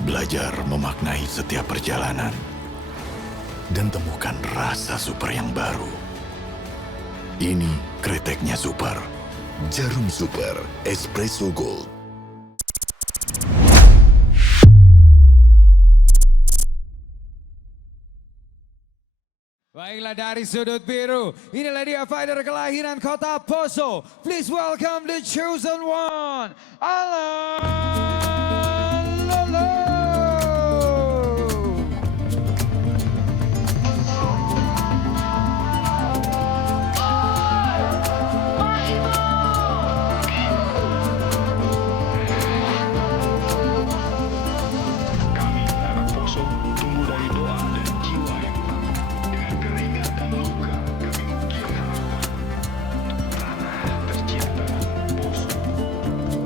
Belajar memaknai setiap perjalanan dan temukan rasa super yang baru. Ini kreteknya super. Jarum Super Espresso Gold. Baiklah, dari sudut biru, inilah dia fighter kelahiran kota Poso. Please welcome the chosen one, Alan Lolo. Kami anak Poso tumbuh dari doa dan jiwa yang tangguh. Dengan keringat dan luka kami mengukir harapan. Tanah tercinta Poso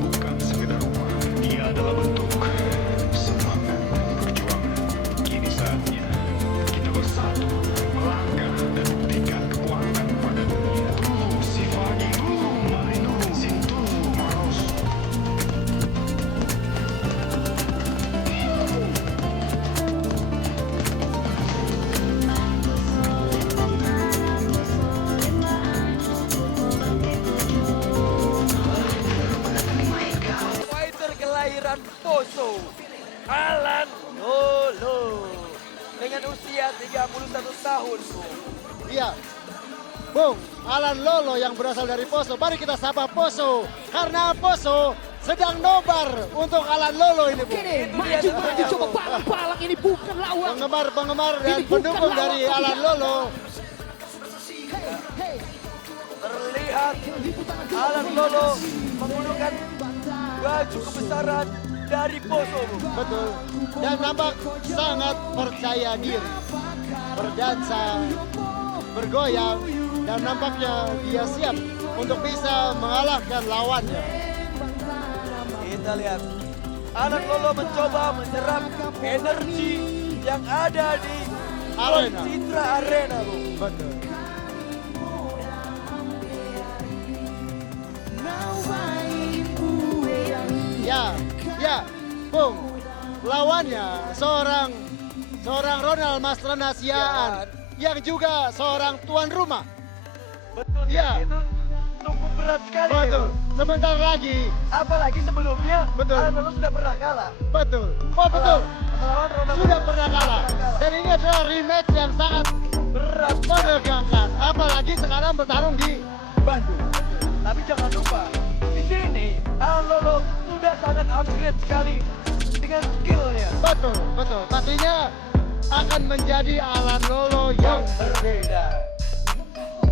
bukan sekedar rumah, dia adalah bentuk semangat perjuangan. Kini saatnya kita bersatu melangkah dan buktikan kekuatan pada dunia. Tulu Sifagi, Tulu Marino, Sintulu Maros. Fighter kelahiran Poso, Alan Lolo. Dengan usia 31 tahun, Bung. Iya, Bung, Alan Lolo yang berasal dari Poso. Mari kita sapa Poso, karena Poso sedang nobar untuk Alan Lolo ini, Bung. Kini maju coba palang ini bukan lawan. Penggemar dan Ini bukan pendukung lawan dari pilihan. Alan Lolo. Hey, Terlihat Alan Lolo menggunakan baju kebesaran dari Poso, Bung. Betul. Dan nampak sangat percaya diri. Berdansa, bergoyang, dan nampaknya dia siap untuk bisa mengalahkan lawannya. Kita lihat Alan Lolo mencoba menyerap energi yang ada di Arena. Citra Arena, Bung. Betul. Ya, Bung. Lawannya seorang Ronald Masrana Siaan yang juga seorang tuan rumah. Betul, Iya. itu cukup berat sekali. Betul. Ya, Bung. Sebentar lagi. Apalagi sebelumnya Betul. Alan Lolo sudah pernah kalah. Betul. Oh, betul. Melawan Ronald Sudah pernah kalah. Dan ini adalah rematch yang sangat berat menegangkan. Apalagi sekarang bertarung di Bandung. Tapi jangan lupa, di sini Alan Lolo sudah sangat upgrade sekali dengan skillnya betul. Pastinya akan menjadi Alan Lolo yang berbeda.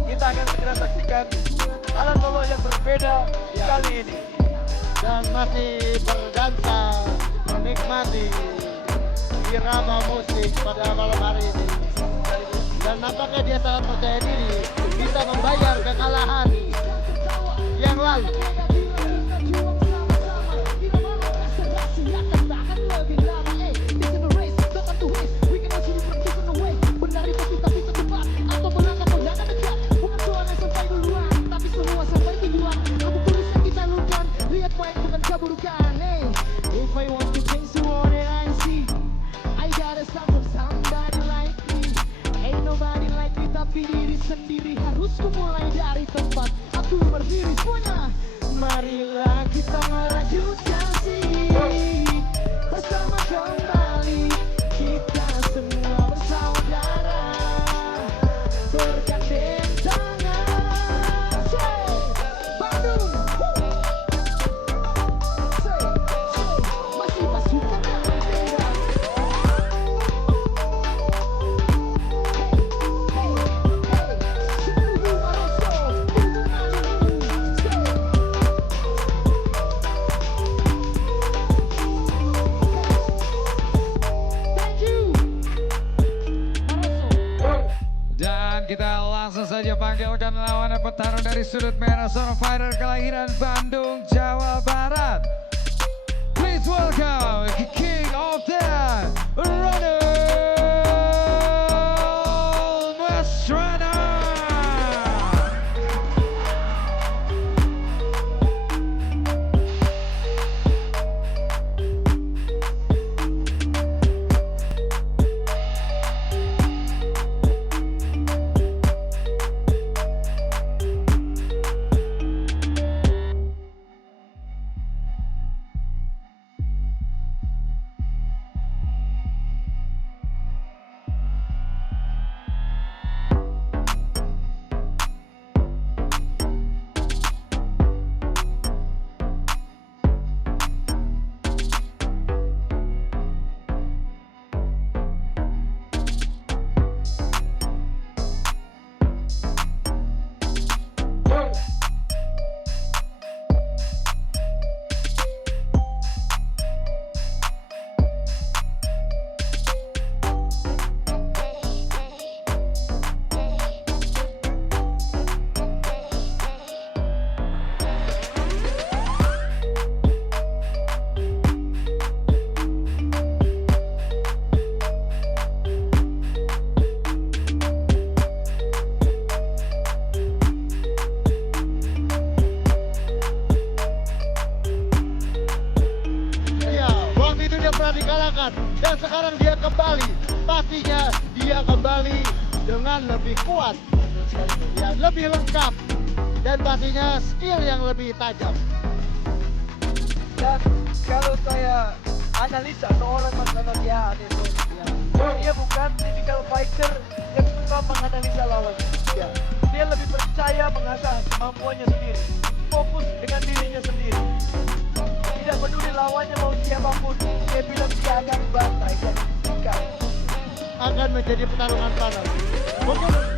Kita akan segera saksikan Alan Lolo yang berbeda kali ini. dan masih berdansa menikmati irama musik pada malam hari ini. Dan nampaknya dia sangat percaya diri bisa membayar kekalahan yang lalu. If I want to change the world that I see, I gotta start from somebody like me. Ain't nobody like me, tapi diri sendiri harus mulai dari tempat aku berdiri. Semuanya, marilah kita melanjutkan sih bersama kembali. Kita semua bersaudara, bergandeng tangan. Say, Bandung. Masih pasukan yang berbeda. Dan kita langsung saja panggilkan lawan petarung dari sudut merah, seorang fighter kelahiran Bandung, Jawa Barat. Please welcome the King of the Ronald Masrana. pernah dikalahkan dan sekarang dia kembali. Pastinya dia kembali dengan lebih kuat, ya lebih lengkap, dan pastinya skill yang lebih tajam. Dan kalau saya analisa seorang Mas Ranasia itu, ya, dia bukan tipikal fighter yang suka menganalisa lawan. Ya, dia lebih percaya mengasah kemampuannya sendiri, fokus dengan dirinya sendiri. Tidak peduli lawannya mau siapapun, dia bilang dia akan bantai dan tingkat. Akan menjadi pertarungan panas.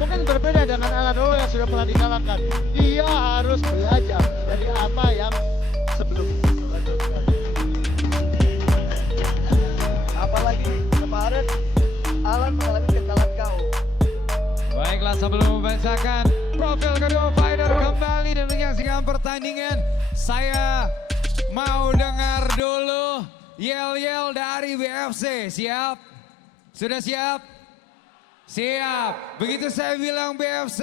Mungkin berbeda dengan Alan Lolo yang sudah pernah dikalahkan. Dia harus belajar dari apa yang sebelumnya. Apalagi kemarin Alan mengalami kekalahan KO. Baiklah, sebelum membacakan profil kedua fighter kembali dan menyaksikan pertandingan, saya mau dengar dulu yel-yel dari BFC. Siap? Sudah siap? Siap. Begitu saya bilang BFC,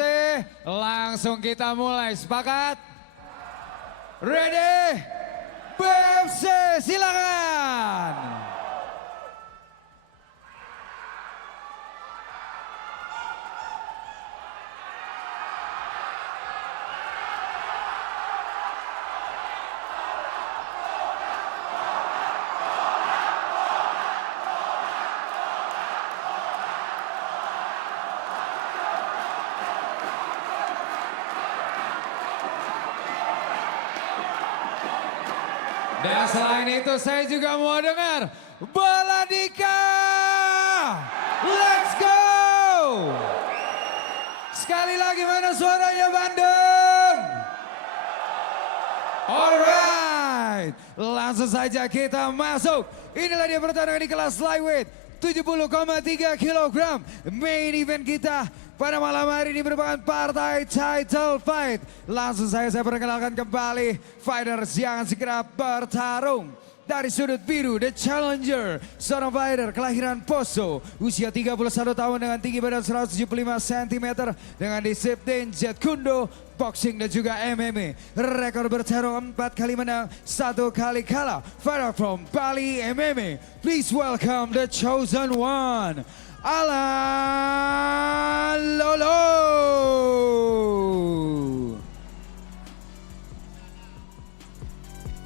langsung kita mulai. Sepakat? Ready? BFC, silakan. Dan selain itu saya juga mau dengar Baladika. Let's go. Sekali lagi, mana suaranya Bandung? Alright, langsung saja kita masuk. Inilah dia pertarungan di kelas lightweight 70,3 kg. Main event kita pada malam hari ini merupakan partai title fight. Langsung saya perkenalkan kembali fighters yang segera bertarung. Dari sudut biru, The Challenger, seorang fighter kelahiran Poso, usia 31 tahun dengan tinggi badan 175 cm, dengan disiplin Jet Kundo, boxing dan juga MMA. Rekor bertarung 4 kali menang, 1 kali kalah. Fighter from Bali MMA. Please welcome the chosen one, Alan Lolo.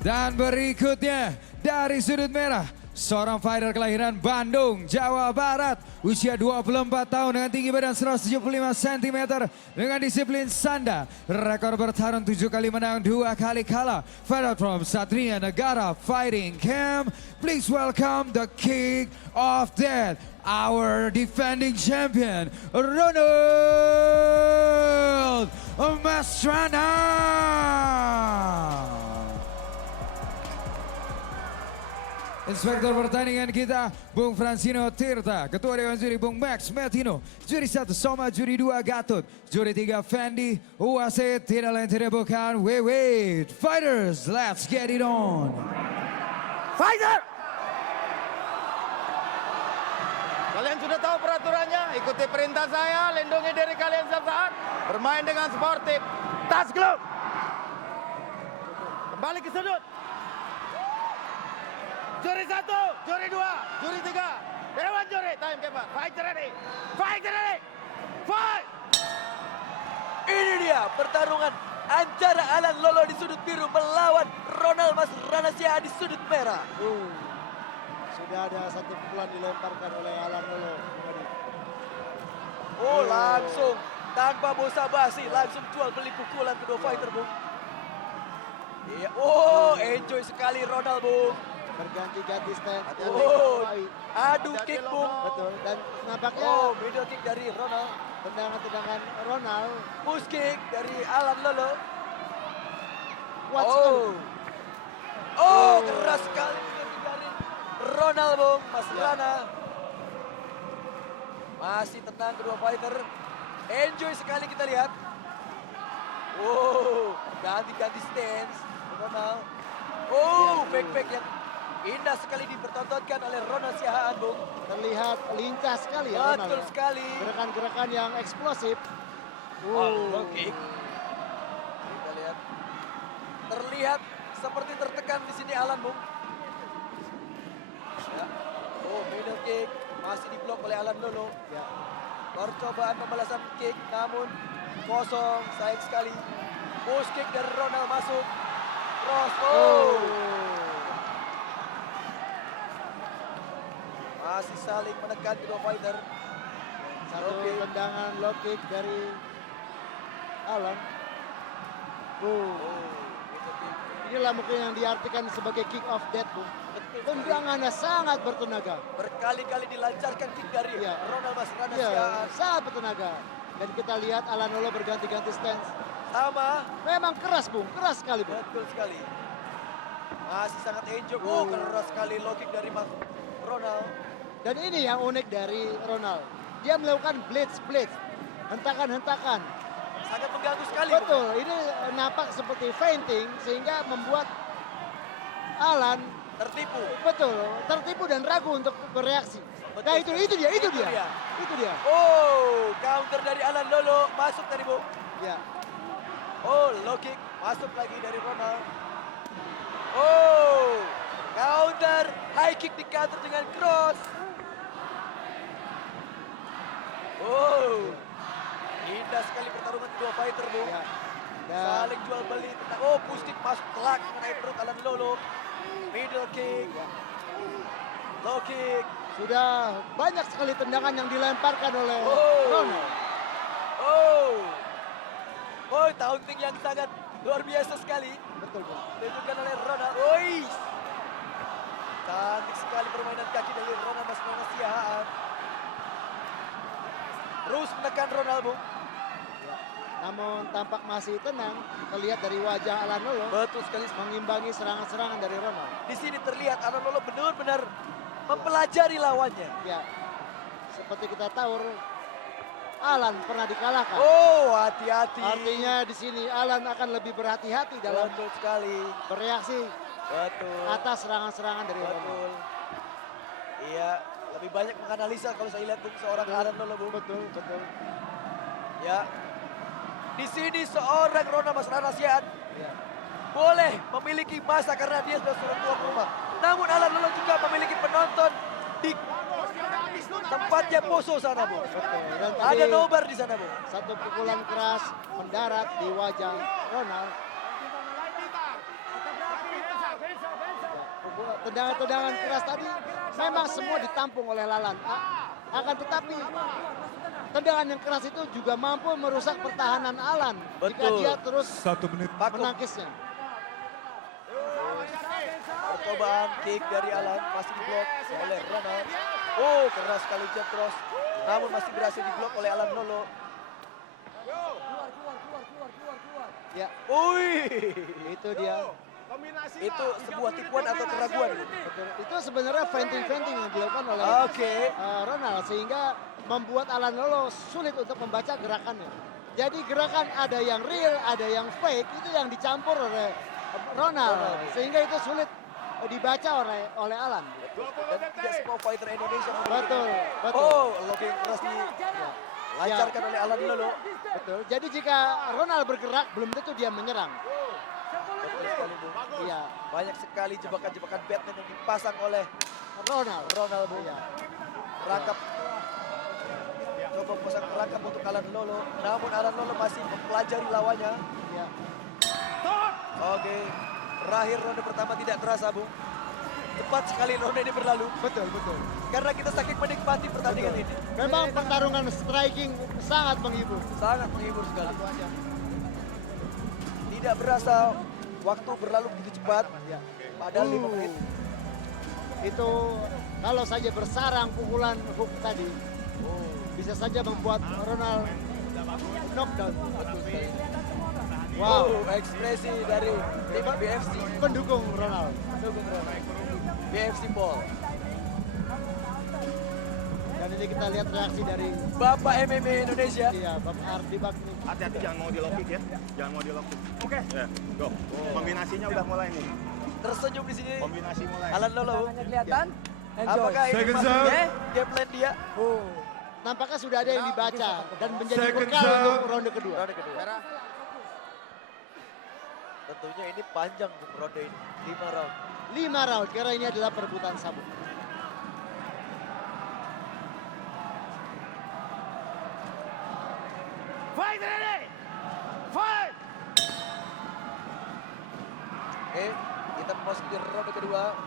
Dan berikutnya dari sudut merah, seorang fighter kelahiran Bandung, Jawa Barat, usia 24 tahun dengan tinggi badan 175 cm, dengan disiplin Sanda. Rekor bertarung 7 kali menang, 2 kali kalah. Fighter from Satria Negara Fighting Camp. Please welcome the King of Death, our defending champion, Ronald Mastrana. Inspektur pertandingan kita, Bung Francino Tirta. Ketua Dewan Juri, Bung Max Metino. Juri 1, Soma. Juri 2, Gatot. Juri 3, Fendi. Wasit tidak lain tidak bukan Wewit. Fighters, let's get it on. Fighter! Kalian sudah tahu peraturannya, ikuti perintah saya, lindungi diri kalian saat bermain dengan sportif. Tas glove. Kembali ke sudut. Juri 1, juri 2, juri 3, Dewan Juri, time keeper, fight ready, fight ready, fight! Ini dia pertarungan antara Alan Lolo di sudut biru melawan Ronald Mas Ranasia di sudut merah. Sudah ada satu pukulan dilemparkan oleh Alan Lolo. Langsung tanpa basa-basi langsung jual beli pukulan kedua fighter, Bung. Iya, enjoy sekali Ronald, Bung. Berganti-ganti stand. Adu kick, Bung. Betul, dan nampaknya Middle kick dari Ronald. tendangan-tendangan Ronald. Push kick dari Alan Lolo. Kuat sekali. Keras sekali dari Ronald, Bung. Mas Rana. Masih tenang kedua fighter. Enjoy sekali kita lihat. Ganti-ganti stance Ronald. Back yang indah sekali dipertontonkan oleh Ronald Siahaan, Bung. Terlihat lincah sekali ya Ronald. Betul sekali. Gerakan-gerakan yang eksplosif. Low kick. Kita lihat. Terlihat seperti tertekan di sini Alan, Bung. Ya. middle kick masih diblok oleh Alan Lolo. Ya. Percobaan pembalasan kick namun kosong, sayang sekali. Push kick dari Ronald masuk. Cross. Oh. Masih saling menekan kedua fighter. Satu Low kick. tendangan low kick dari Alan. Inilah mungkin yang diartikan sebagai kick of death, Bung. Tendangannya sangat bertenaga. Berkali-kali dilancarkan kick dari Iya. Ronald Masrana Iya, Siaan. sangat bertenaga. Dan kita lihat Alan Lolo berganti-ganti stance. Sama, Memang keras, Bung. Keras sekali, Bung. betul sekali. Masih sangat enjoy. Oh, keras sekali low kick dari Mas Ronald. Dan ini yang unik dari Ronald. Dia melakukan blitz. Hentakan-hentakan. Sangat mengganggu sekali. Betul, ini nampak seperti feinting sehingga membuat Alan Tertipu. tertipu dan ragu untuk bereaksi. Betul Nah itu sekali. dia. dia. Itu dia. Oh, counter dari Alan Lolo. Masuk tadi, Bu. Ya. Oh, low kick. Masuk lagi dari Ronald. Oh, counter. High kick di counter dengan cross. Oh, indah sekali pertarungan kedua fighter, Bu. Ya. Dan Saling jual beli. Oh, push kick masuk telak mengenai perut Alan Lolo. Middle kick. Low kick. sudah banyak sekali tendangan yang dilemparkan oleh Oh. Ronald. Oh, taunting yang sangat luar biasa sekali. Betul, Bung. Ditunjukkan oleh Ronald. Ois. Cantik sekali permainan kaki dari Ronald Masrana Siaan. Terus menekan Ronald, Bu. Namun tampak masih tenang. Terlihat dari wajah Alan Lolo Betul sekali. mengimbangi serangan-serangan dari Ronald. Di sini terlihat Alan Lolo benar-benar mempelajari lawannya. Ya, seperti kita tahu Alan pernah dikalahkan. Oh, hati-hati. Artinya di sini Alan akan lebih berhati-hati dalam Betul sekali. bereaksi Betul. atas serangan-serangan dari Ronald. Betul. Iya, lebih banyak menganalisa kalau saya lihat, Bung, seorang Alan Lolo, Bung. Betul. Ya. Di sini seorang Ronald Masrana Siaan Ya. boleh memiliki masa karena dia sudah seorang tuan rumah. Namun Alan Lolo juga memiliki penonton di tempatnya Poso sana, Bu. Betul. Dan Ada tadi nobar di sana, Bu. satu pukulan keras mendarat di wajah Ronald. Tendangan-tendangan keras tadi memang semua ditampung oleh Lalan. Akan tetapi tendangan yang keras itu juga mampu merusak pertahanan Alan jika Betul. dia terus 1 menit. Vakum. menangkisnya. Percobaan kick dari Alan masih diblok oleh Ronald. Oh, keras sekali jab cross. Namun masih berhasil diblok oleh Alan Lolo. Ya, Wih, itu dia. itu sebuah tipuan atau keraguan? Betul. Itu sebenarnya feinting yang dilakukan oleh Oke. Ronald sehingga membuat Alan Lolo sulit untuk membaca gerakannya. Jadi gerakan ada yang real, ada yang fake, itu yang dicampur oleh Ronald sehingga itu sulit dibaca oleh Alan. Dan tidak semua fighter Indonesia Betul. Oh, locking keras dilancarkan oleh Alan Lolo. Betul. Jadi jika Ronald bergerak belum tentu dia menyerang. Betul sekali, Bu. Iya, Banyak sekali jebakan-jebakan Batman yang dipasang oleh Ronald. Ronald, Bu. Iya. Rangkap. Coba pasang rangkap untuk Alan Lolo. Namun Alan Lolo masih mempelajari lawannya. Iya. Oke. Terakhir ronde pertama tidak terasa, Bu. Cepat sekali ronde ini berlalu. Betul. Karena kita saking menikmati pertandingan ini. Memang pertarungan striking sangat menghibur. Sangat menghibur sekali. Tidak berasa waktu berlalu begitu cepat. Padahal 5 menit. Itu kalau saja bersarang pukulan hook tadi bisa saja membuat Ronald knockdown. Wow, ekspresi dari tim BFC. Pendukung Ronald. BFC Ball. Dan ini kita lihat reaksi dari Bapak MMA Indonesia. Bapak Ardi Bakti. Hati-hati jangan mau di lock kick ya. Jangan mau di lock kick. Oke. Ya, go. Kombinasinya udah mulai nih. Tersenyum di sini. Kombinasi mulai. Alan Lolo. Kelihatan? Apakah ini Second masuk zone. game plan dia? Nampaknya sudah ada yang dibaca dan menjadi Second bekal zone. untuk ronde kedua. Ronde kedua. Tentunya ini panjang, Bung, ronde ini. 5 round. 5 round karena ini adalah perebutan sabuk. kedua.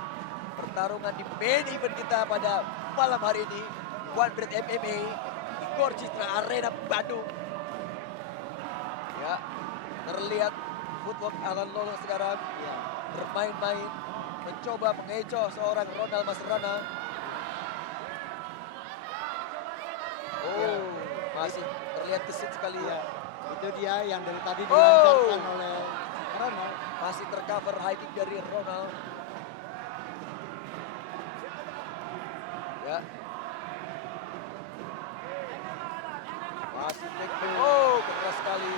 Pertarungan di main event kita pada malam hari ini. One Breath MMA di Gor Citra Arena Bandung. Ya, terlihat footwork Alan Lolo sekarang. Ya, bermain-main, mencoba mengecoh seorang Ronald Mascherano. Oh, masih terlihat gesit sekali ya. Itu dia yang dari tadi dilancarkan oleh Ronald. Masih tercover high kick dari Ronald. Ya. Masih takedown. Oh, keras sekali.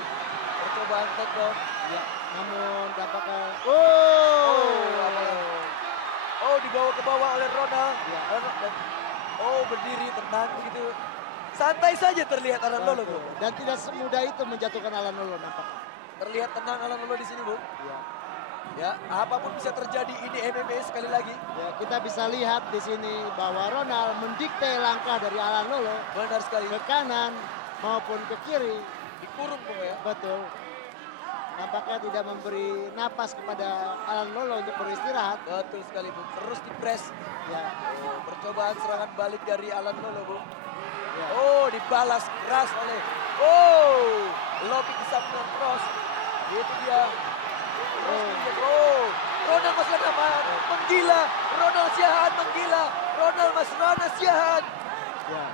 Percobaan takedown. Ya, namun dampaknya Dibawa ke bawah oleh Ronald. Ya. Ronald berdiri tenang gitu. Santai saja terlihat Alan Lolo, Bro. Dan tidak semudah itu menjatuhkan Alan Lolo nampaknya. Terlihat tenang Alan Lolo di sini, Bu. Ya. Ya, apapun bisa terjadi, ini MMA sekali lagi. Ya, kita bisa lihat di sini bahwa Ronald mendikte langkah dari Alan Lolo Benar sekali. ke kanan maupun ke kiri. Dikurung pokoknya. Betul. Nampaknya tidak memberi napas kepada Alan Lolo untuk beristirahat. Betul sekali, Bu. Terus dipres. Ya. Percobaan serangan balik dari Alan Lolo, Bu. Ya. Dibalas keras oleh lobbing samping cross. Itu dia. Ronald Mascherano menggila. Ronald Siahaan menggila. Ronald Mascherano Siahaan. Ya.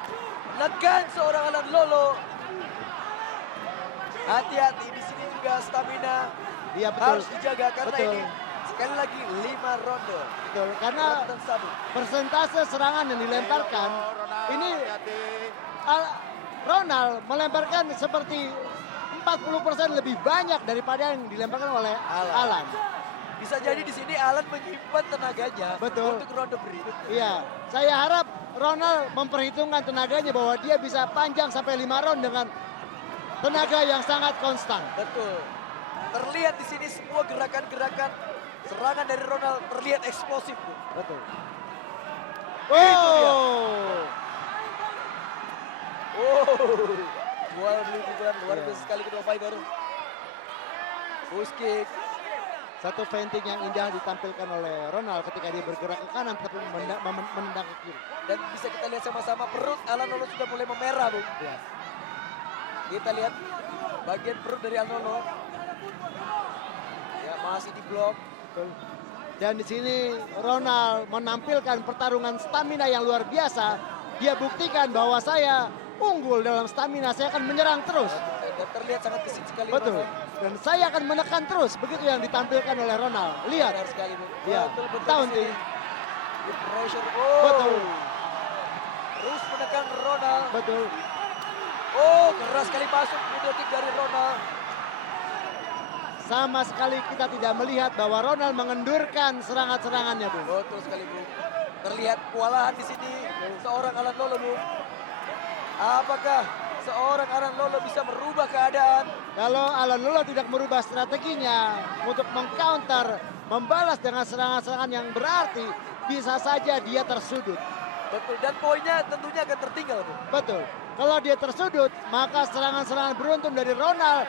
Menekan seorang Alan Lolo. Hati-hati di sini juga stamina Iya, betul. harus dijaga karena Betul. ini sekali lagi 5 ronde. Betul. Karena Rebutan sabuk. persentase serangan yang dilemparkan ini Ronald melemparkan seperti 40% lebih banyak daripada yang dilemparkan oleh Alan. Bisa jadi di sini Alan menyimpan tenaganya Betul. untuk ronde berikutnya. Iya, saya harap Ronald memperhitungkan tenaganya bahwa dia bisa panjang sampai 5 round dengan tenaga yang sangat konstan. Betul. Terlihat di sini semua gerakan-gerakan serangan dari Ronald terlihat eksplosif, Bu. Betul. Jual beli pukulan luar biasa sekali kedua fighter. Push kick. Satu feinting yang indah ditampilkan oleh Ronald ketika dia bergerak ke kanan tapi menendang ke kiri. Dan bisa kita lihat sama-sama perut Alan Lolo sudah mulai memerah, Bu. Ya. Kita lihat bagian perut dari Alan Lolo. Ya, masih di blok. Betul. Dan di sini Ronald menampilkan pertarungan stamina yang luar biasa. Dia buktikan bahwa saya unggul dalam stamina, saya akan menyerang terus. Dan terlihat sangat gesit sekali. Betul. Ronald. Dan saya akan menekan terus, begitu yang ditampilkan oleh Ronald. Lihat. Benar sekali, Bu. Ya, Betul-betul taunting. di sini. With pressure. Betul. Terus menekan Ronald. Betul. Keras sekali masuk middle kick dari Ronald. Sama sekali kita tidak melihat bahwa Ronald mengendurkan serangan-serangannya, Bu. Betul sekali, Bu. Terlihat kewalahan di sini seorang Alan Lolo, Bu. Apakah seorang Alan Lolo bisa merubah keadaan? Kalau Alan Lolo tidak merubah strateginya untuk mengcounter, membalas dengan serangan-serangan yang berarti, bisa saja dia tersudut. Betul, dan poinnya tentunya akan tertinggal, Bu. Betul. Kalau dia tersudut, maka serangan-serangan beruntun dari Ronald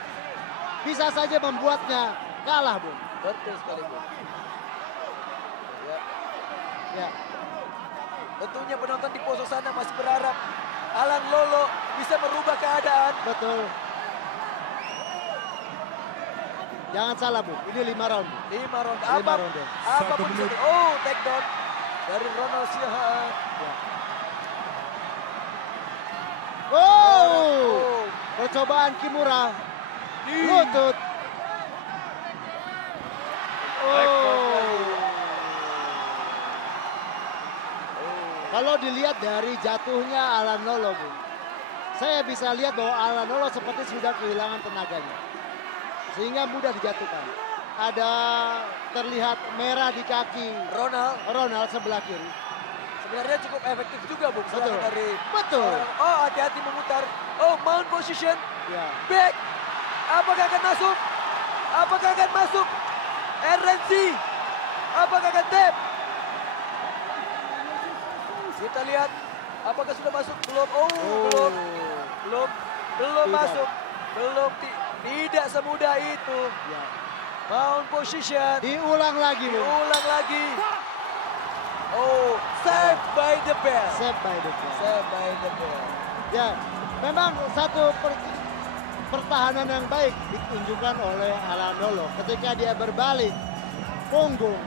bisa saja membuatnya kalah, Bu. Betul sekali, Bu. Ya. Ya. Tentunya penonton di pojok sana masih berharap Alan Lolo bisa merubah keadaan. Betul. Jangan salah, Bu. Ini 5 round, Bu. 5 round. 5 round. Apapun bisa. Takedown dari Ronald Siahaan. Ya. Percobaan Kimura. Lutut. Kalau dilihat dari jatuhnya Alan Lolo, Bu, saya bisa lihat bahwa Alan Lolo seperti sudah kehilangan tenaganya. Sehingga mudah dijatuhkan. Ada terlihat merah di kaki Ronald sebelah kiri. Sebenarnya cukup efektif juga, Bu. Betul. Dari Betul. Hati-hati memutar. Mount position. Ya. Back. Apakah akan masuk? Apakah akan masuk? RNC. Apakah akan tap? Kita lihat. Apakah sudah masuk? Belum. Belum Tidak. masuk. Belum. Tidak semudah itu. Ya. Mount position. Diulang lagi, Bu. Diulang lagi. Saved by the bell. Saved by the bell. Saved by the bell. Ya, memang satu pertahanan yang baik ditunjukkan oleh Alan Lolo ketika dia berbalik punggung,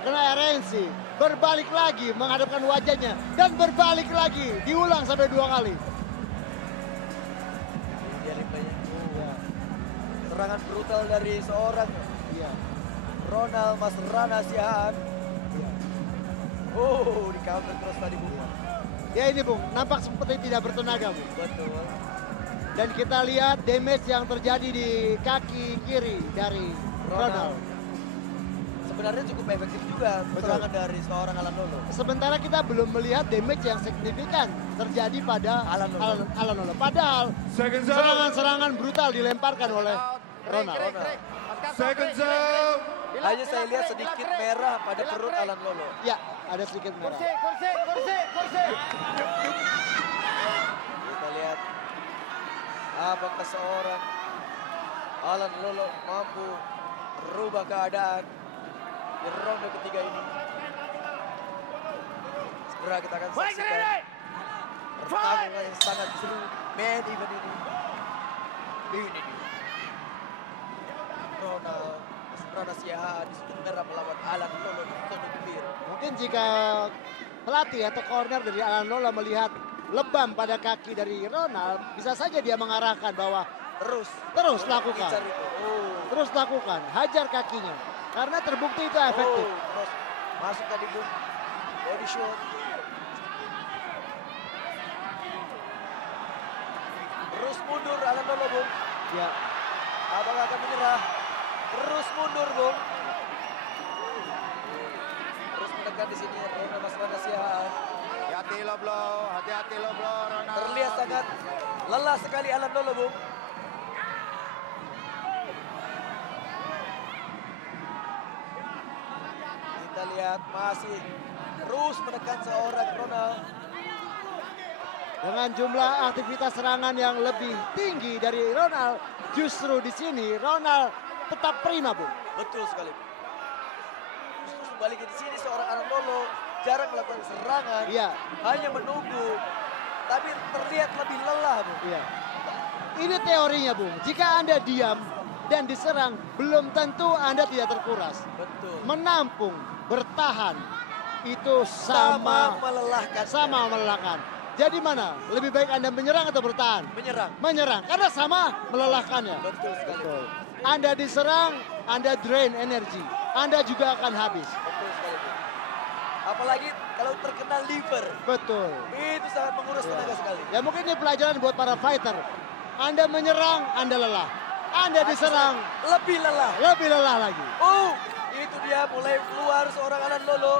kena RNC, berbalik lagi menghadapkan wajahnya dan berbalik lagi, diulang sampai 2 kali. Dia limpahnya. Serangan brutal dari seorang Iya. Ronald Masrana Siahaan. Oh, di counter terus tadi Bung. Ya ini Bung, nampak seperti tidak bertenaga Bung. Betul. Dan kita lihat damage yang terjadi di kaki kiri dari Ronald. Sebenarnya cukup efektif juga Betul. serangan dari seorang Alan Lolo. Sementara kita belum melihat damage yang signifikan terjadi pada Alan Lolo. Alan Lolo. Padahal serangan-serangan brutal dilemparkan oleh Ronald. Second zone. Hanya saya lihat sedikit merah pada perut Alan Lolo. Ya, ada sedikit merah. Kursi. Kita lihat apakah seorang Alan Lolo mampu merubah keadaan di ronde ketiga ini. Segera kita akan saksikan pertarungan yang sangat seru main event ini. Ini dia. Ronald Masrana Siahaan di sudut merah melawan Alan Lolo di zona kebir. Mungkin jika pelatih atau corner dari Alan Lolo melihat lebam pada kaki dari Ronald, bisa saja dia mengarahkan bahwa terus lakukan. Incar itu. Oh. Terus lakukan, hajar kakinya. Karena terbukti itu efektif. Oh, terus masuk tadi Bung. Body shot. Terus mundur Alan Lolo Bung. Ya, Apakah akan menyerah? Terus mundur Bung. Terus menekan di sini Ronald Masrana Siahaan. Hati-hati lo bro, Ronald. Terlihat sangat lelah sekali Alan Lolo Bung. Kita lihat masih terus menekan seorang Ronald. dengan jumlah aktivitas serangan yang lebih tinggi dari Ronald, justru di sini Ronald tetap prima, Bung. Betul sekali. Justru sebaliknya di sini seorang Alan Lolo jarang melakukan serangan, Iya, hanya menunggu, tapi terlihat lebih lelah, Bung. iya. Ini teorinya, Bung. Jika Anda diam dan diserang, belum tentu Anda tidak terkuras. Betul. Menampung, bertahan, itu Sama sama melelahkan. sama melelahkan. Jadi mana? Lebih baik Anda menyerang atau bertahan? Menyerang. Menyerang, karena sama melelahkannya. Betul sekali. Betul. Anda diserang, Anda drain energi. Anda juga akan habis. Betul sekali. Bung. Apalagi kalau terkena liver, Betul. itu sangat menguras tenaga sekali. Ya mungkin ini pelajaran buat para fighter. Anda menyerang, Anda lelah. Anda diserang, Lebih lelah. lebih lelah lagi. Oh, itu dia mulai keluar seorang Alan Lolo.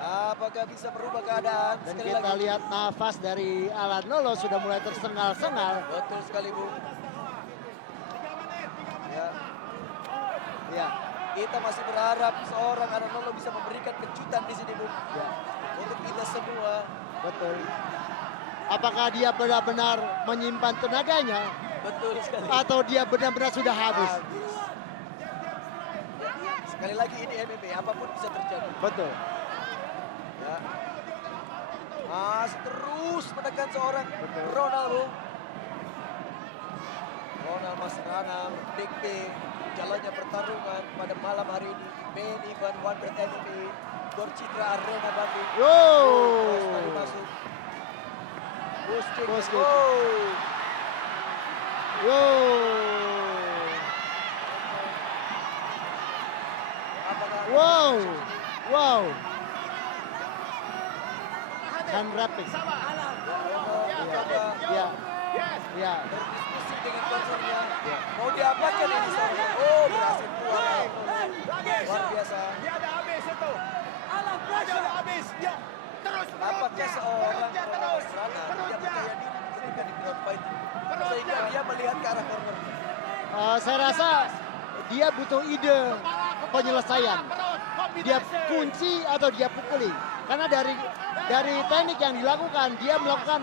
Apakah bisa berubah keadaan? Dan Sekali kita lagi. lihat nafas dari Alan Lolo sudah mulai tersengal-sengal. Betul sekali, Bung. Ya, Ya, kita masih berharap seorang Alan Lolo bisa memberikan kejutan di sini, Bung. ya, Untuk kita semua. betul. Apakah dia benar-benar menyimpan tenaganya Betul sekali. atau dia benar-benar sudah habis? Habis. Sekali lagi ini MMA, apapun bisa terjadi. Betul. Ya. Masih terus menekan seorang Betul. Ronald, Bung. Ronald Masrana merdeka jalannya pertarungan pada malam hari ini. Main event One Breath MMA Gor Citra Arena Bandung. Yo. Tadi masuk. Push kick. Push kick. Oh. Yo. Apakah Wow. Wow. Hand wrapping. mencoba Ya. Ya. berdiskusi dengan konsernya. Mau diapakan ini seorang? Oh, berhasil keluar. Luar biasa. Apakah seorang Ronald Masrana tidak percaya diri ketika di ground fighting sehingga dia melihat ke arah corner? Saya rasa dia butuh ide penyelesaian. Dia kunci atau dia pukuli. Karena dari teknik yang dilakukan, dia melakukan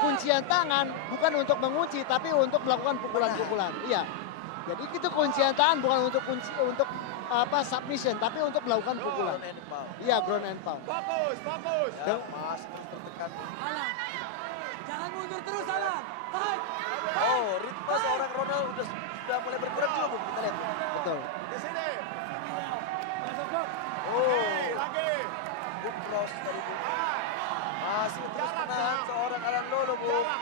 kuncian tangan bukan untuk mengunci, tapi untuk melakukan pukulan-pukulan. Iya. Jadi itu kuncian tangan bukan untuk submission, tapi untuk melakukan pukulan. Ground and pound. Iya, ground and pound. Fokus, fokus. Ya, masih terus tertekan. Jangan mundur terus, Alan. Fight. Oh, ritme seorang Ronald sudah mulai berkurang juga, Bung. Kita lihat. Betul. Di sini. Oh, Lagi. good cross dari Bung. Ah, Masih terus Jarak, menahan jarak. seorang Alan Lolo, Bung. jarak.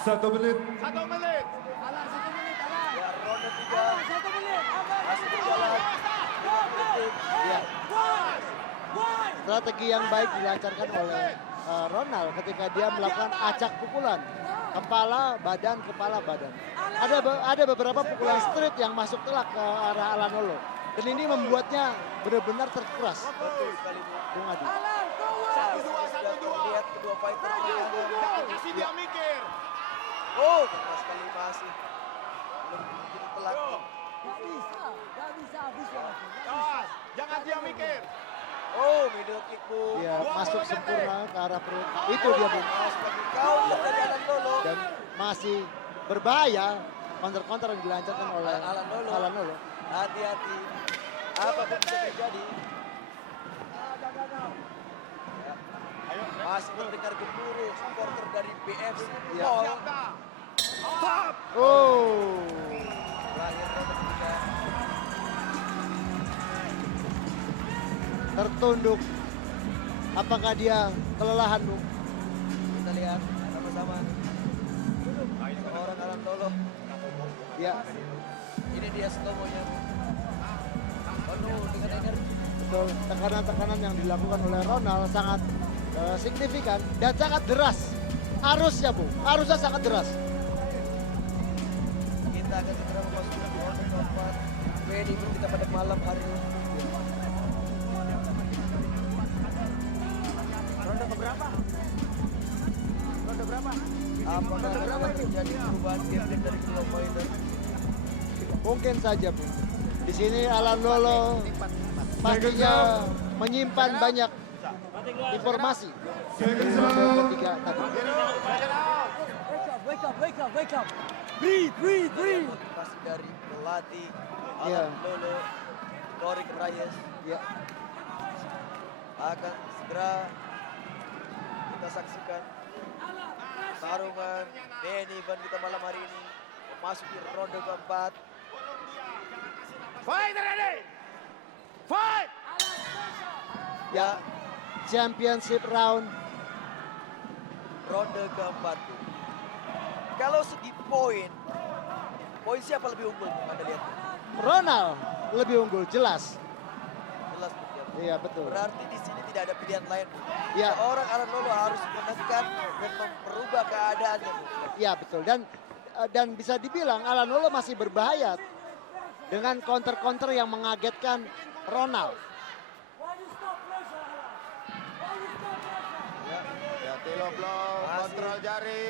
1 menit. 1 menit. Alan, 1 menit, Alan. Ya, ronde 3 Alan, 1 menit. Aman. masih berjalan. Go, go. Iya. One. One. Strategi yang baik dilancarkan oleh Ronald ketika dia melakukan acak pukulan. Kepala, badan, kepala, badan. Ada beberapa pukulan street yang masuk telak ke arah Alanolo. Dan ini membuatnya benar-benar terkuras. Betul sekali, Bung. Bung Adi. Alan, go, Sudah terlihat kedua fighter berjalan. Jangan kasih dia mikir. Oh, keras sekali masih. Belum begitu telak. Gak bisa habis ya. Awas, jangan dia mikir. Oh, middle kick, Bung. Dia masuk sempurna ke arah perut. Itu dia, Bung. Masuk lagi counter dari Alan Lolo. Dan masih berbahaya counter-counter yang dilancarkan oleh Alan Lolo. Alanolo. Hati-hati. Apapun bisa terjadi. Ya. Masih terdengar gemuruh supporter dari BFC. Ya. Mall. Siap tak? Oh. Terakhir ronde ketiga. Tertunduk. Apakah dia kelelahan, Bung? Kita lihat sama-sama. Seorang Alan Lolo. Ya, Ini dia slow-nya. Penuh dengan energi. betul. Tekanan-tekanan yang dilakukan oleh Ronald sangat signifikan dan sangat deras. Arusnya, Bung. Arusnya sangat deras. Kita akan segera memasuki ronde keempat. Wedi kita pada malam hari ini. Ronde keberapa? Ronde berapa? Apakah akan terjadi perubahan gameplay dari kedua fighter? Mungkin saja, Bung. Di sini Alan Lolo pastinya menyimpan banyak informasi. Ketiga tadi. Wake up. Breathe. Pasti dari pelatih Iya. Alan Lolo, Torik Reyes Ya, akan segera kita saksikan tarungan main event kita malam hari ini memasuki ronde keempat. Fight ready. Fight. Ya, championship round. ronde keempat. Bung. Kalau segi poin siapa lebih unggul? Bung? Anda lihat Ronald lebih unggul, jelas. jelas Bung, ya. Iya, betul. Berarti di sini tidak ada pilihan lain. Bung. Ya. Seorang Alan Lolo harus menekan dan merubah keadaannya. Bung. Iya, betul. Dan bisa dibilang Alan Lolo masih berbahaya dengan counter-counter yang mengagetkan Ronald. Ya, tilo blok, Masih. kontrol jari.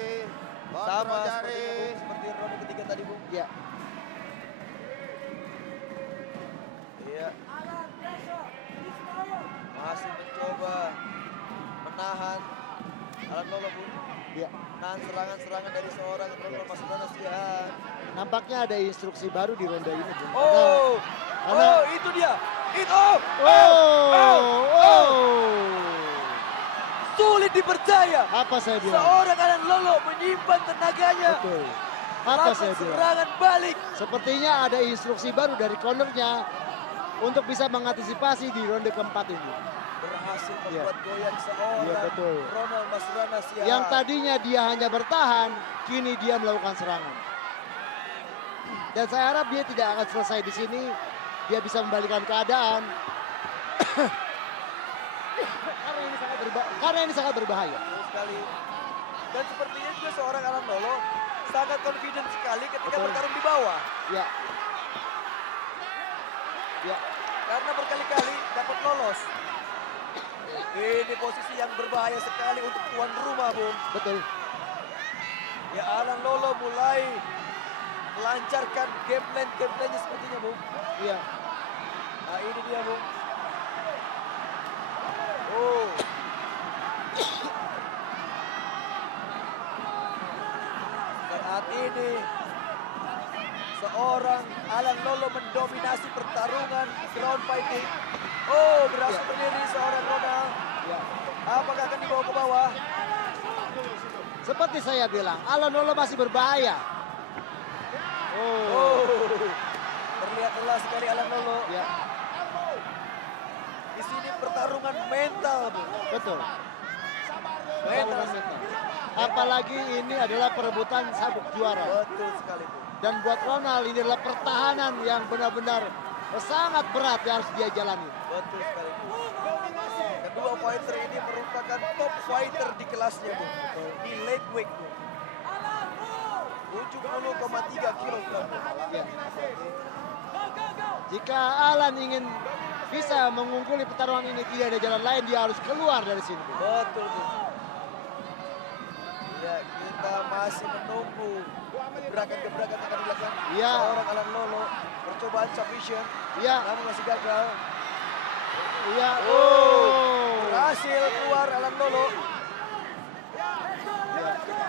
Sama Kontrol seperti jari. Bung, seperti ronde ketiga tadi, Bung. Ya, Iya. Masih mencoba menahan Alan Lolo, Bung. ya. Menahan serangan-serangan dari seorang Ronald Masudana Sihan. Nampaknya ada instruksi baru di ronde ini, Bung. Oh, Karena- itu dia. Itu. Oh. Sulit dipercaya. Apa saya bilang? Seorang Alan Lolo menyimpan tenaganya. Betul. Apa Melakukan saya bilang? serangan balik. Sepertinya ada instruksi baru dari cornernya untuk bisa mengantisipasi di ronde keempat ini. Berhasil Iya. membuat goyang seorang Iya, betul. Ronald Masudana Sihan. Yang tadinya dia hanya bertahan, kini dia melakukan serangan. Dan saya harap dia tidak akan selesai di sini. Dia bisa membalikan keadaan. Karena ini sangat berbahaya. Betul sekali. Dan sepertinya juga seorang Alan Lolo sangat confident sekali ketika Betul. bertarung di bawah. Ya. Ya, Karena berkali-kali dapat lolos. Ini posisi yang berbahaya sekali untuk tuan rumah, Bung. betul. Ya, Alan Lolo mulai melancarkan game plan-nya sepertinya, Bung. Iya. Nah, ini dia, Bung. Oh. Saat ini seorang Alan Lolo mendominasi mendominasi pertarungan ground fighting. Oh, berhasil berdiri seorang Ronald. Ya. Apakah akan dibawa ke bawah? Seperti saya bilang, Alan Lolo masih berbahaya. Oh, terlihat jelas sekali Alan Lolo. Ya, Di sini pertarungan mental, Bu. betul. Mental. Apalagi ini adalah perebutan sabuk juara. Betul sekali, Bu. Dan buat Ronald ini adalah pertahanan yang benar-benar sangat berat yang harus dia jalani. Betul sekali, Bu. Kedua fighter ini merupakan top fighter di kelasnya, Bu. Di lightweight, Bu. 70,3 kilogram. Ya. Jika Alan ingin bisa mengungguli pertarungan ini, tidak ada jalan lain, dia harus keluar dari sini. Betul, Bu. Ya, kita masih menunggu gebrakan-gebrakan yang akan dilakukan Ya. seorang Alan Lolo. Percobaan submission, Ya, namun masih gagal. ya. Berhasil keluar Alan Lolo.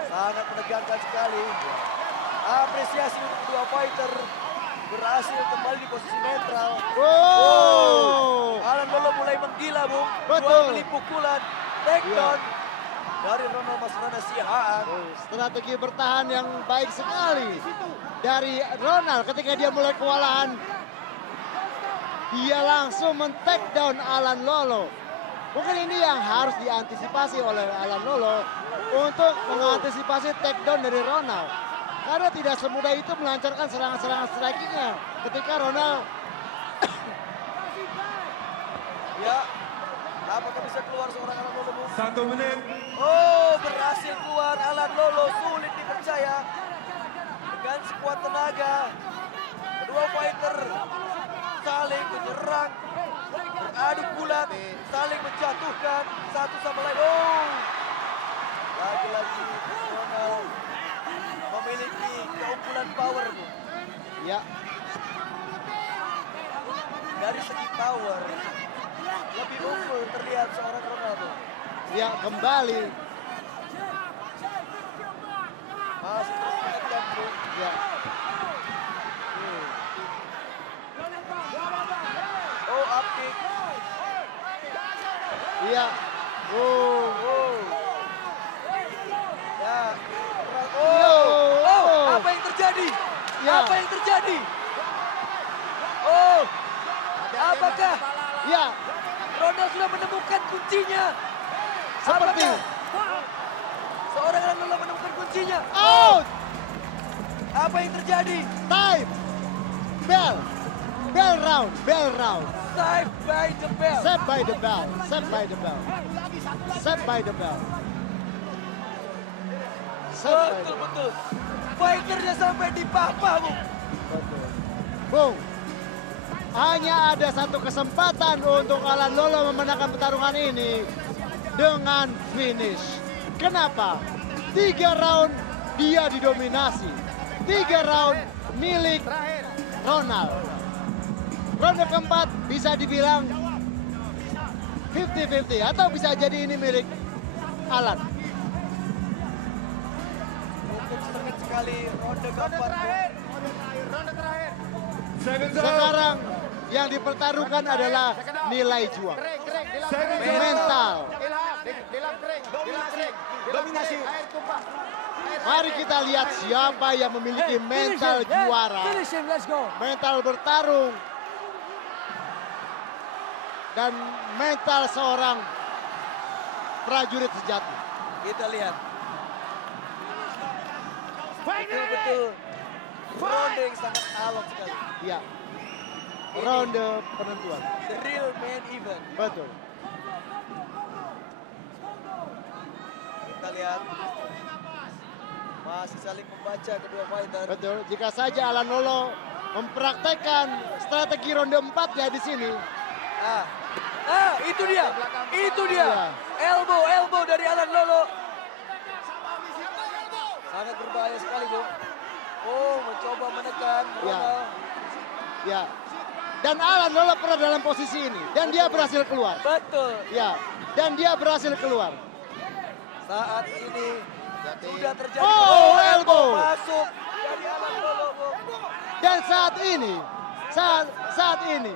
Sangat menegangkan sekali. Apresiasi untuk kedua fighter. Berhasil kembali di posisi netral. Alan Lolo mulai menggila, Bung. Betul. Dua kali pukulan, takedown dari Ronald Masrana Sihaan. Strategi bertahan yang baik sekali dari Ronald ketika dia mulai kewalahan. Dia langsung men-take down Alan Lolo. Mungkin ini yang harus diantisipasi oleh Alan Lolo untuk mengantisipasi take down dari Ronald. Karena tidak semudah itu melancarkan serangan-serangan strikingnya ketika Ronald. Ya, apakah bisa keluar seorang Alan Lolo, Bung? 1 menit. Oh, berhasil keluar Alan Lolo. Sulit dipercaya. Dengan sekuat tenaga. Kedua fighter saling menyerang. Beradu bulat. Saling menjatuhkan. Satu sama lain. Oh. Lagi-lagi Ronald memiliki keunggulan power, Bu. Ya, Dari segi power. Lebih unggul terlihat seorang Ronaldo. ya kembali. Masih terus menekan, Bu. Ya, Oh, up kick. ya. Oh. Ya. Yo. Oh, apa yang terjadi? Ya. Apa yang terjadi? Oh. Apakah Ya, Ronald sudah menemukan kuncinya? seperti Apakah seorang Alan Lolo menemukan kuncinya? out. Apa yang terjadi? Time. Bell. Bell round. Bell round. Saved by the bell. Set by the bell. Set by the bell. Set by the bell. Set by the Betul, betul. Fighternya sampai di papa, Bu. Betul. Bung, hanya ada satu kesempatan untuk Alan Lolo memenangkan pertarungan ini dengan finish. Kenapa? 3 round dia didominasi. 3 round milik Ronald. Ronde keempat bisa dibilang 50-50 atau bisa jadi ini milik Alan. Untuk sengit sekali ronde keempat. Sekarang yang dipertaruhkan adalah nilai juang. Mental. Dominasi. Mari kita lihat siapa yang memiliki mental juara. Mental bertarung. Dan mental seorang prajurit sejati. Kita lihat. Betul-betul. Ronde yang sangat alot sekali. Ya. Ronde penentuan. The real main event. Betul. Kita lihat. Masih saling membaca kedua fighter. Betul. Jika saja Alan Lolo mempraktekkan strategi ronde 4-nya di sini. Itu dia. Itu dia. Iya. Elbow dari Alan Lolo. Sangat berbahaya sekali, Bu. Oh, mencoba menekan Ya. Ronald. Ya. Dan Alan Lolo pernah dalam posisi ini. Dan dia berhasil keluar. Betul. Ya. Dan dia berhasil keluar. Saat ini sudah terjadi. Oh, elbow. Masuk dari Alan Lolo, Bu. Dan saat ini saat ini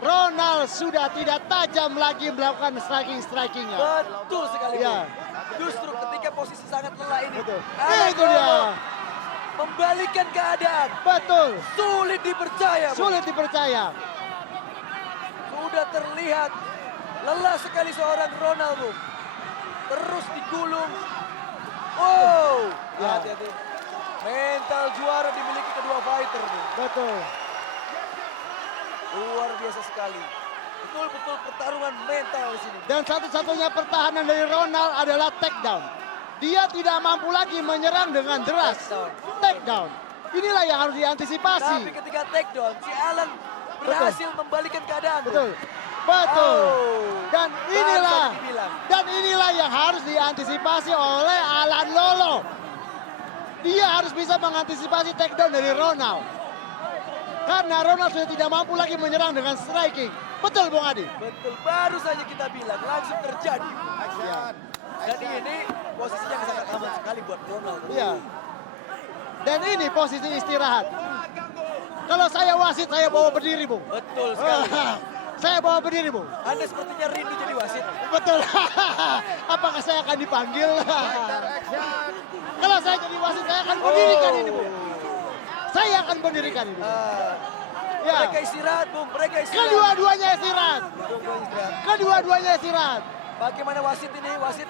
Ronald sudah tidak tajam lagi melakukan striking-strikingnya. Betul sekali. Ya. Bung. Justru ketika posisi sangat lelah ini. Betul. Alan Itu dia. Lolo membalikkan keadaan. Betul. Sulit dipercaya. Bung. Sulit dipercaya. Sudah terlihat lelah sekali seorang Ronald, Bung. Terus digulung. Wow. Ya. Hati-hati. Mental juara dimiliki kedua fighter, Bung. Betul. Luar biasa sekali. Betul-betul pertarungan mental di sini. Dan satu-satunya pertahanan dari Ronald adalah takedown. Dia tidak mampu lagi menyerang dengan deras. Takedown. Inilah yang harus diantisipasi. Tapi ketika takedown, si Alan berhasil membalikan keadaan. Bung. Betul. Betul. Oh, Dan baru saja dibilang. inilah yang harus diantisipasi oleh Alan Lolo. Dia harus bisa mengantisipasi takedown dari Ronald. Karena Ronald sudah tidak mampu lagi menyerang dengan striking. Betul, Bung Adi? Betul, baru saja kita bilang langsung terjadi. Dan ini posisinya sangat aman sekali buat Ronald. Iya. Dan ini posisi istirahat. Kalau saya wasit, saya bawa berdiri, Bung. Betul sekali. Saya bawa berdiri, Bung. Anda sepertinya rindu jadi wasit. Betul. Apakah saya akan dipanggil? Kalau saya jadi wasit, saya akan berdirikan ini, Bung. Saya akan berdirikan ini. Ya. Mereka istirahat, Bung. Mereka istirahat. Kedua-duanya istirahat. Dua-duanya istirahat. Kedua-duanya istirahat. Bagaimana wasit ini? Wasit.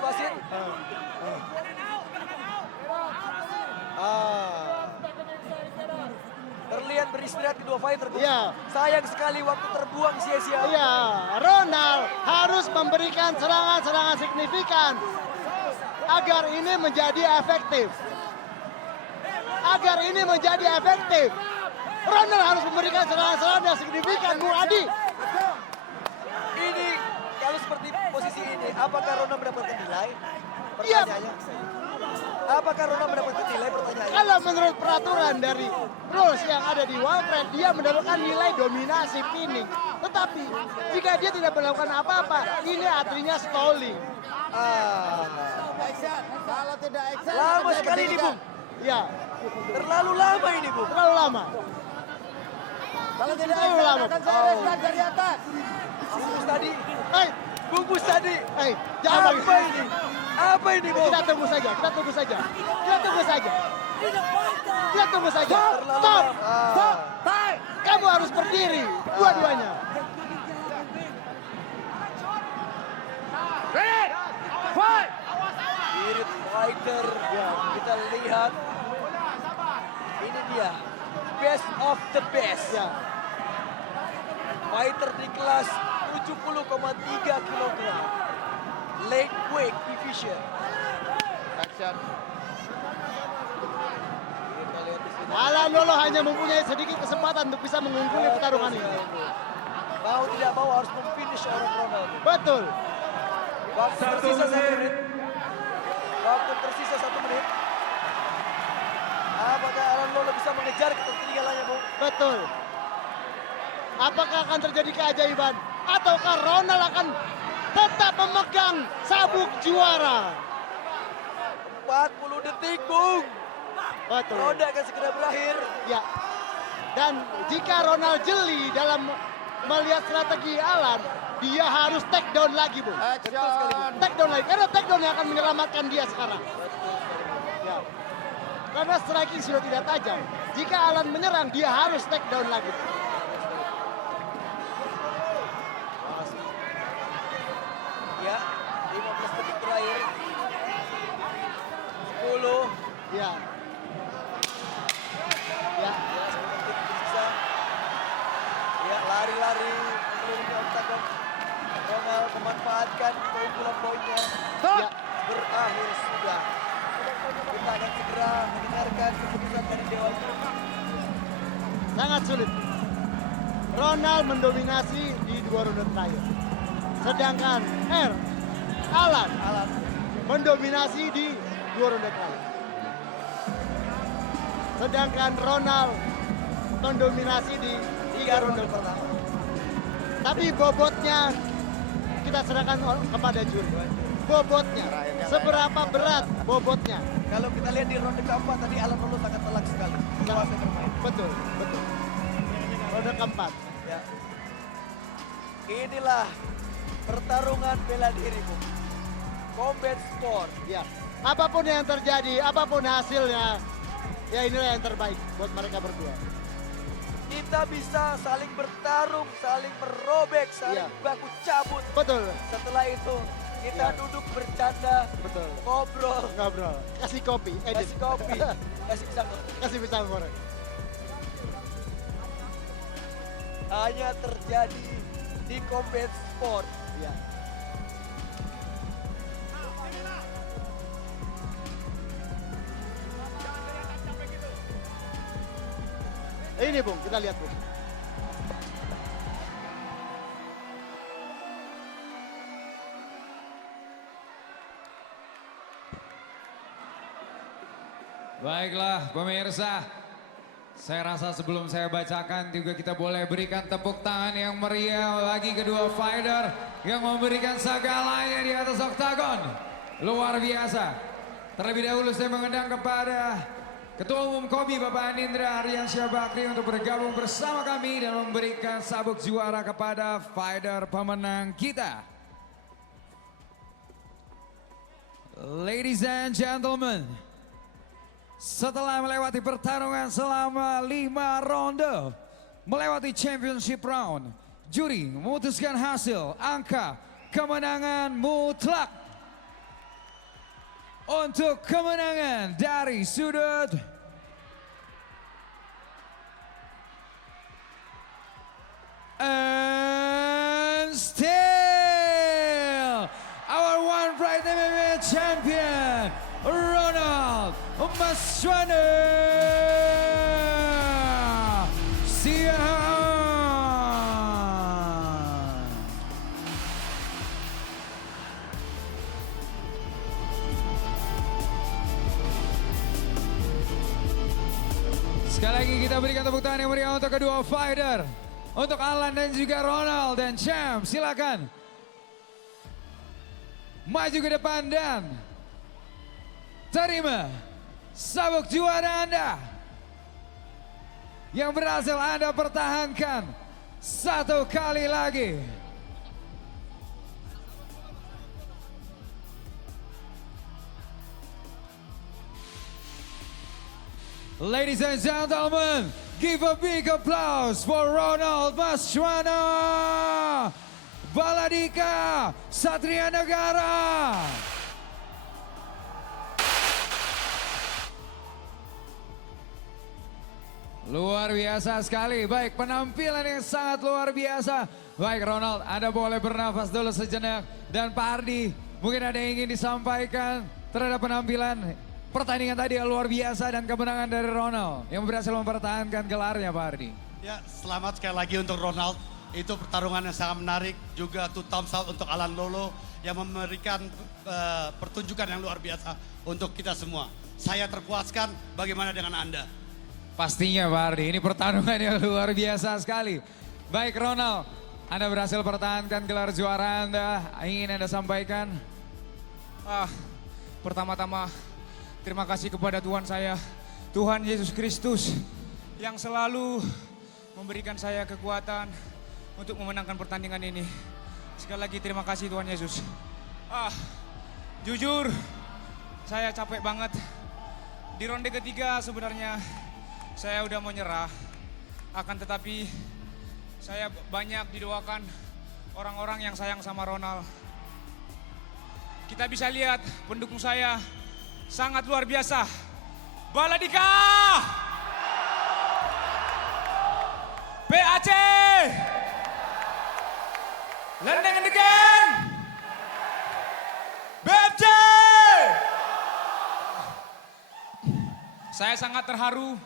Terlihat beristirahat kedua fighter. Bung. Iya. Sayang sekali waktu terbuang sia-sia. Iya, Ronald harus memberikan serangan-serangan signifikan agar ini menjadi efektif. Ronald harus memberikan serangan-serangan yang signifikan, Bung Adi. Ini kalau seperti posisi ini, apakah Ronald mendapatkan nilai? Iya. Pertanyaannya. Apakah Ronald mendapatkan nilai? Pertanyaannya. Kalau menurut peraturan dari rules yang ada di Walfred, dia mendapatkan nilai dominasi pinning. Tetapi jika dia tidak melakukan apa-apa, ini artinya stalling. Kalau tidak action, Lama sekali ini, Bung. Ya, Terlalu lama ini, Bung. terlalu lama. Kalau tidak Terlalu lama. akan saya restart dari atas. Bungkus tadi. Hei, Bungkus tadi. jangan Apa lagi. ini? Apa ini, Bung? Kita tunggu saja. Terlalu Stop. lama. Kamu harus berdiri, dua-duanya. Spirit fighter. Kita lihat. Ini dia. Best of the best. Ya, Fighter di kelas 70,3 kg. Late weight division. Action. Kita lihat di sini. Alan Lolo hanya mempunyai sedikit kesempatan untuk bisa mengungguli pertarungan ini. Mau tidak mau harus memfinish orang Ronald. Betul. Waktu tersisa 1 menit. Apakah Alan Lolo bisa mengejar ketertinggalannya, Bung? Betul. Apakah akan terjadi keajaiban? Ataukah Ronald akan tetap memegang sabuk juara? 40 detik, Bung. Betul. Ronda akan segera berakhir. Ya. Dan jika Ronald jeli dalam melihat strategi Alan, dia harus take down lagi, Bung. Action. Take down lagi. Karena take down yang akan menyelamatkan dia sekarang. Ya. Karena striking sudah tidak tajam. Jika Alan menyerang, dia harus take down lagi. Ya, 15 detik terakhir. 10. Ya. Ya. Ya, 10 detik tersisa. Ya, lari-lari mengelilingi oktagon. Ronald memanfaatkan keunggulan poinnya. Ya. Berakhir sudah. Kita akan segera mendengarkan keputusan dari Dewan. Sangat sulit. Ronald mendominasi di 2 ronde terakhir. Sedangkan Alan mendominasi di 2 ronde terakhir. Sedangkan Ronald mendominasi di 3 ronde pertama. Tapi bobotnya kita serahkan kepada juri. Bobotnya, seberapa berat bobotnya. Kalau kita lihat di ronde keempat tadi Alan Lolo sangat telak sekali. Kuasa bermain. Betul, betul. ronde keempat. Ya. Inilah pertarungan bela diri, Bung. Combat Sport. Ya, apapun yang terjadi, apapun hasilnya, ya inilah yang terbaik buat mereka berdua. Kita bisa saling bertarung, saling merobek, saling Iya. baku cabut. Betul, Setelah itu kita Iya. duduk bercanda, betul. ngobrol, Ngobrol, kasih kopi, edit. kasih kopi, kasih pisang goreng. Kasih pisang goreng. Hanya terjadi di Combat Sport. Ya. Ini Bung, kita lihat Bung. Baiklah pemirsa, saya rasa sebelum saya bacakan juga kita boleh berikan tepuk tangan yang meriah bagi kedua fighter yang memberikan segalanya di atas oktagon. Luar biasa. Terlebih dahulu saya mengundang kepada Ketua Umum KOBI Bapak Anindra Aryansyah Bakri untuk bergabung bersama kami dan memberikan sabuk juara kepada fighter pemenang kita. Ladies and gentlemen, setelah melewati pertarungan selama 5 ronde, melewati championship round, juri memutuskan hasil angka kemenangan mutlak. Untuk kemenangan dari sudut and still our one pride MMA champion Ronald Maswana Siahaan. Sekali lagi kita berikan tepuk tangan yang meriah untuk kedua fighter. Untuk Alan dan juga Ronald dan Champ, silakan maju ke depan dan terima sabuk juara Anda yang berhasil Anda pertahankan satu kali lagi. Ladies and gentlemen, give a big applause for Ronald Maswana Baladika Satria Negara. Luar biasa sekali, baik penampilan yang sangat luar biasa. Baik Ronald, Anda boleh bernafas dulu sejenak. Dan Pak Ardi, mungkin ada yang ingin disampaikan terhadap penampilan pertandingan tadi yang luar biasa dan kemenangan dari Ronald yang berhasil mempertahankan gelarnya Pak Ardi. Ya, selamat sekali lagi untuk Ronald. Itu pertarungan yang sangat menarik. Juga two thumbs up untuk Alan Lolo yang memberikan pertunjukan yang luar biasa untuk kita semua. Saya terpuaskan, bagaimana dengan Anda? Pastinya Pak Ardi, ini pertarungan yang luar biasa sekali. Baik Ronald, Anda berhasil pertahankan gelar juara Anda. Ingin Anda sampaikan? Pertama-tama terima kasih kepada Tuhan saya, Tuhan Yesus Kristus yang selalu memberikan saya kekuatan untuk memenangkan pertandingan ini. Sekali lagi terima kasih Tuhan Yesus. Jujur saya capek banget. Di ronde ketiga sebenarnya saya udah mau nyerah. Akan tetapi saya banyak didoakan orang-orang yang sayang sama Ronald. Kita bisa lihat pendukung saya sangat luar biasa. Baladika! PAC! Lendeng and again! BFC! Saya sangat terharu.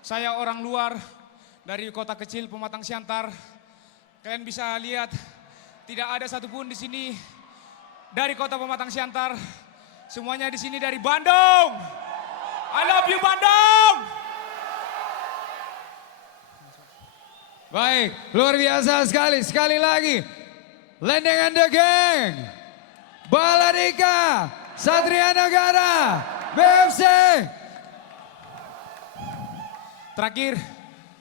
Saya orang luar dari kota kecil Pematang Siantar. Kalian bisa lihat tidak ada satupun di sini dari kota Pematang Siantar. Semuanya di sini dari Bandung. I love you Bandung. Baik, luar biasa sekali. Sekali lagi, Lendeng and the Gang, Baladika, Satria Negara, BFC. Terakhir,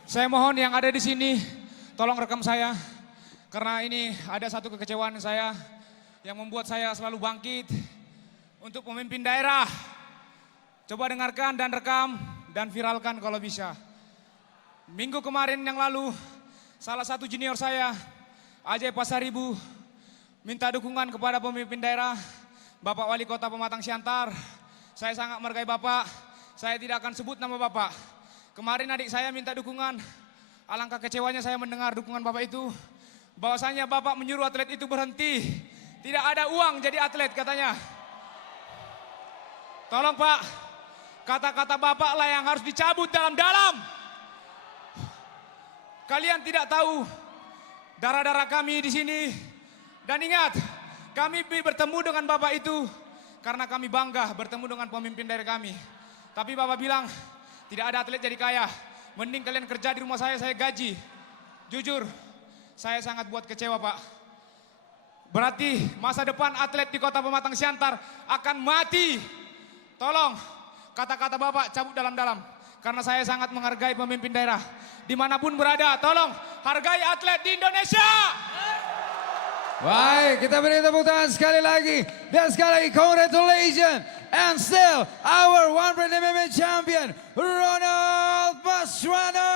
saya mohon yang ada di sini tolong rekam saya. Karena ini ada satu kekecewaan saya yang membuat saya selalu bangkit untuk pemimpin daerah. Coba dengarkan dan rekam dan viralkan kalau bisa. Minggu kemarin yang lalu, salah satu junior saya, Ajay Pasaribu, minta dukungan kepada pemimpin daerah, Bapak Wali Kota Pematang Siantar. Saya sangat menghargai Bapak, saya tidak akan sebut nama Bapak. Kemarin adik saya minta dukungan, alangkah kecewanya saya mendengar dukungan Bapak itu. Bahwasanya Bapak menyuruh atlet itu berhenti. Tidak ada uang jadi atlet katanya. Tolong Pak, kata-kata Bapak lah yang harus dicabut dalam-dalam. Kalian tidak tahu darah-darah kami di sini. Dan ingat, kami bertemu dengan Bapak itu karena kami bangga bertemu dengan pemimpin dari kami. Tapi Bapak bilang, tidak ada atlet jadi kaya. Mending kalian kerja di rumah saya gaji. Jujur, saya sangat buat kecewa Pak. Berarti masa depan atlet di Kota Pematang Siantar akan mati. Tolong, kata-kata Bapak cabut dalam-dalam. Karena saya sangat menghargai pemimpin daerah. Dimanapun berada, tolong hargai atlet di Indonesia. Baik, kita beri tepuk tangan sekali lagi. Dan sekali lagi, congratulations. And still, our One Brand MMA champion, Ronald Pastrana.